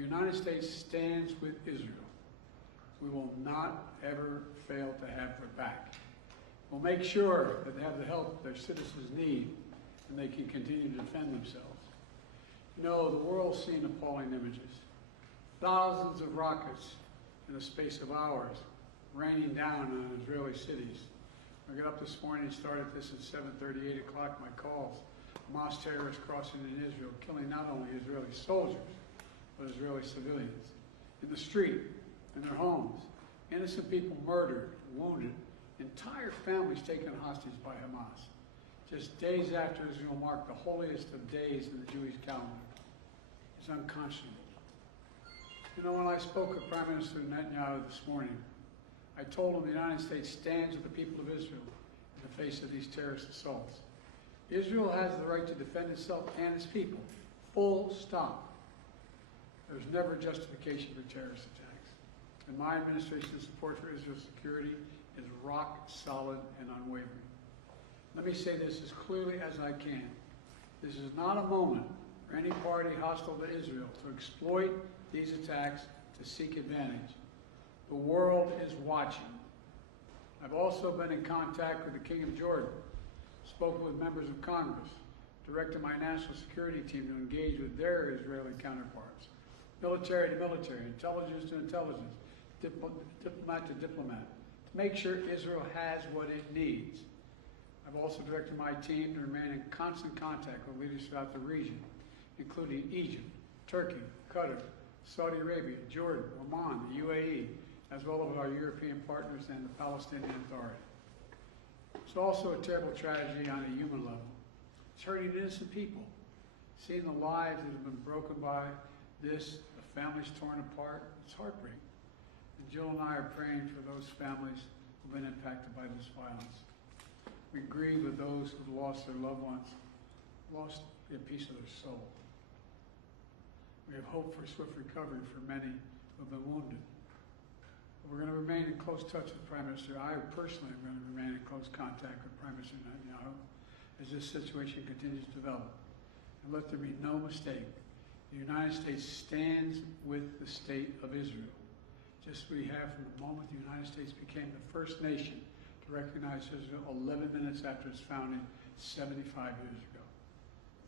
The United States stands with Israel. We will not ever fail to have their back. We'll make sure that they have the help their citizens need and they can continue to defend themselves. You know, the world's seen appalling images. Thousands of rockets in the space of hours raining down on Israeli cities. I got up this morning and started this at 7:30, 8 o'clock, my calls. Hamas terrorists crossing in Israel, killing not only Israeli soldiers, but Israeli civilians. In the street, in their homes, innocent people murdered, wounded, entire families taken hostage by Hamas. Just days after Israel marked the holiest of days in the Jewish calendar. It's unconscionable. You know, when I spoke with Prime Minister Netanyahu this morning, I told him the United States stands with the people of Israel in the face of these terrorist assaults. Israel has the right to defend itself and its people. Full stop. There's never justification for terrorist attacks. And my administration's support for Israel's security is rock solid and unwavering. Let me say this as clearly as I can. This is not a moment for any party hostile to Israel to exploit these attacks to seek advantage. The world is watching. I've also been in contact with the King of Jordan, spoke with members of Congress, directed my national security team to engage with their Israeli counterparts, military to military, intelligence to intelligence, diplomat to diplomat, to make sure Israel has what it needs. I've also directed my team to remain in constant contact with leaders throughout the region, including Egypt, Turkey, Qatar, Saudi Arabia, Jordan, Oman, the UAE, as well as our European partners and the Palestinian Authority. It's also a terrible tragedy on a human level. It's hurting innocent people. Seeing the lives that have been broken by this, the families torn apart, it's heartbreaking. And Jill and I are praying for those families who've been impacted by this violence. We grieve with those who've lost their loved ones, lost a piece of their soul. We have hope for swift recovery for many who've been wounded. We're going to remain in close touch with Prime Minister. I personally am going to remain in close contact with Prime Minister Netanyahu as this situation continues to develop. And let there be no mistake, the United States stands with the state of Israel, just as we have from the moment the United States became the first nation to recognize Israel 11 minutes after its founding 75 years ago.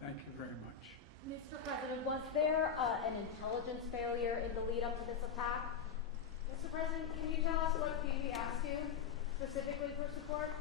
Thank you very much. Mr. President, was there an intelligence failure in the lead up to this attack? Mr. President, can you tell us what Phoebe asked you specifically for support?